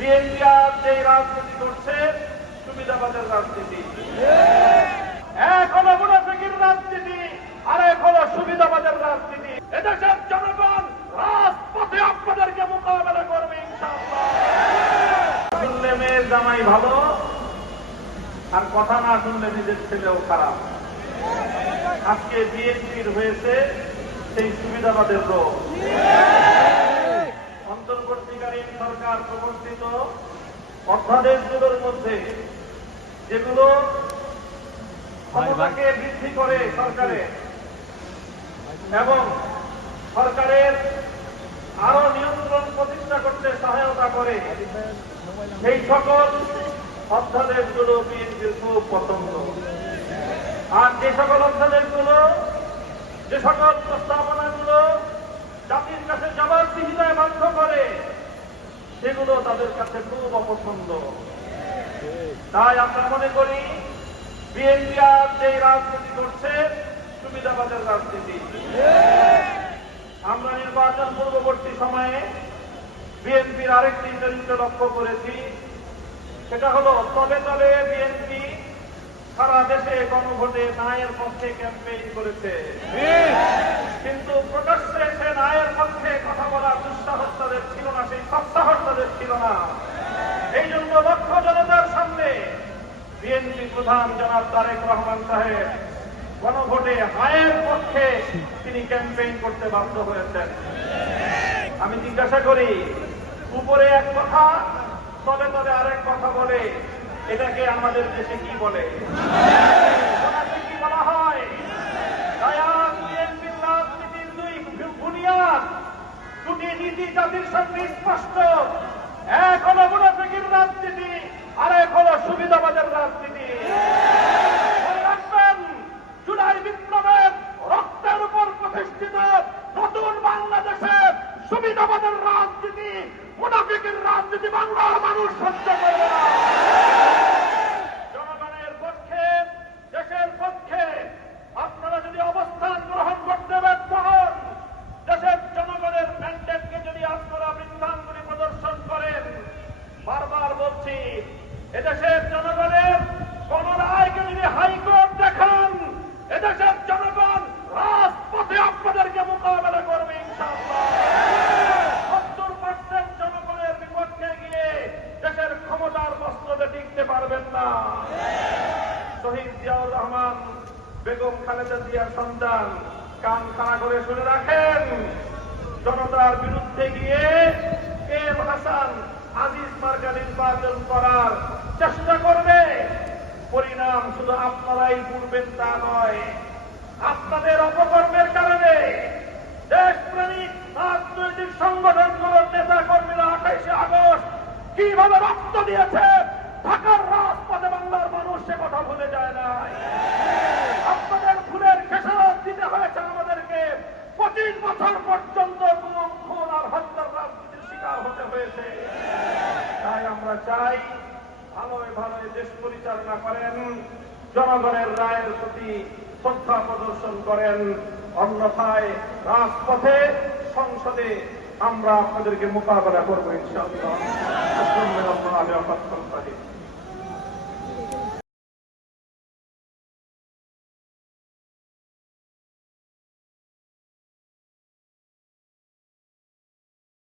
BNP আর যে রাজনীতি করছে সুবিধাবাদের রাজনীতি, এক হলো মুনাফিকের রাজনীতি আর এক হলো সুবিধাবাদের রাজনীতি। এদেশের জনগণ রাজপথে আপনাদেরকে মোকাবেলা করবে ইনশাআল্লাহ। শুনলে মেয়ের জামাই ভালো আর কথা না শুনলে নিজের ছেলেও খারাপ। আজকে বিএনপির হয়েছে সেই সুবিধাবাদের রোগ। অন্তর্বর্তীকালীন সরকার প্রবর্তিত অধ্যাদেশগুলোর মধ্যে যেগুলো ক্ষমতাকে বৃদ্ধি করে সরকারের এবং সরকারের আরো নিয়ন্ত্রণ প্রতিষ্ঠা করতে সহায়তা করে, সেই সকল অধ্যাদেশগুলো বিএনপির খুব পছন্দ। আর যে সকল অধ্যাদেশগুলো, যে সকল প্রস্তাবনাগুলো জাতির কাছে জবাবদিহিতায় বাধ্য করে, সেগুলো তাদের কাছে খুব অপছন্দ। তাই আমরা মনে করি বিএনপি আর যে রাজনীতি করছে সুবিধাবাদের রাজনীতি। আমরা নির্বাচন পূর্ববর্তী সময়ে বিএনপির আরেকটি চরিত্র লক্ষ্য করেছি, সেটা হলো তলে তলে বিএনপি সারা দেশে গণভোটে ন্যায়ের পক্ষে ক্যাম্পেইন করেছে, কিন্তু প্রকাশ্যে সে ন্যায়ের পক্ষে কথা বলার দুঃসাহস তাদের ছিল না, সেই সৎসাহস তাদের ছিল না। এই জন্য লক্ষ জনতার সামনে বিএনপি প্রধান জনাব তারেক রহমান সাহেব গণভোটে হায়ের পক্ষে তিনি ক্যাম্পেইন করতে বাধ্য হয়েছেন। আমি জিজ্ঞাসা করি, উপরে এক কথা তলে তলে আরেক কথা বলে, এটাকে আমাদের দেশে কি বলে? কি বলা হয়? বিএনপির রাজনীতির দুই বুনিয়াদ, দুটি নীতি জাতির সামনে স্পষ্ট। এক হলো মুনাফিকের রাজনীতি আর এক হলো সুবিধাবাদের রাজনীতি। রাখবেন, জুলাই বিপ্লবের রক্তের উপর প্রতিষ্ঠিত নতুন বাংলাদেশের সুবিধাবাদের রাজনীতি, মুনাফিকের রাজনীতি বাংলার মানুষ সহ্য করবে না। জনগণের পক্ষে, দেশের পক্ষে আপনারা যদি অবস্থান গ্রহণ করতে ব্যর্থ হন, দেশের জনগণের ম্যান্ডেটকে যদি আপনারা বৃদ্ধাঙ্গুলি প্রদর্শন করেন, বারবার বলছি, এদেশের জনগণের গণরায়কে যদি হাইকোর্ট দেখান, এদেশের জনগণ রাজপথে আপনাদেরকে মোকাবেলা করবে ইনশাআল্লাহ। 70% জনগণের বিপক্ষে গিয়ে দেশের ক্ষমতার বস্ত্রতে টিকতে পারবেন না। শহীদ জিয়াউর রহমান, বেগম খালেদা জিয়ার সন্তান, কান খাড়া করে শুনে রাখেন, জনতার বিরুদ্ধে গিয়ে এম হাসান আজিজ মার্কা নির্বাচন করার চেষ্টা করবে, পরিণাম শুধু আপনারাই ভুলবেন তা নয়, আপনাদের অপকর্মের কারণে দেশপ্রেমিক রাজনৈতিক সংগঠনগুলোর নেতা কর্মীরা 28শে আগস্ট কিভাবে রক্ত দিয়েছে ঢাকার রাজপথে বাংলার মানুষ সে কথা ভুলে যায় না। আপনাদের ভুলের খেসারত দিতে হয়েছে আমাদেরকে, 25 বছর পর্যন্ত গুম, খুন আর হত্যার রাজনীতির শিকার হতে হয়েছে। তাই আমরা চাই ভালোই ভালোই দেশ পরিচালনা করেন, জনগণের রায়ের প্রতি শ্রদ্ধা প্রদর্শন করেন, অন্যথায় রাজপথে সংসদে আমরা আপনাদেরকে মোকাবেলা করবো ইনশাআল্লাহ।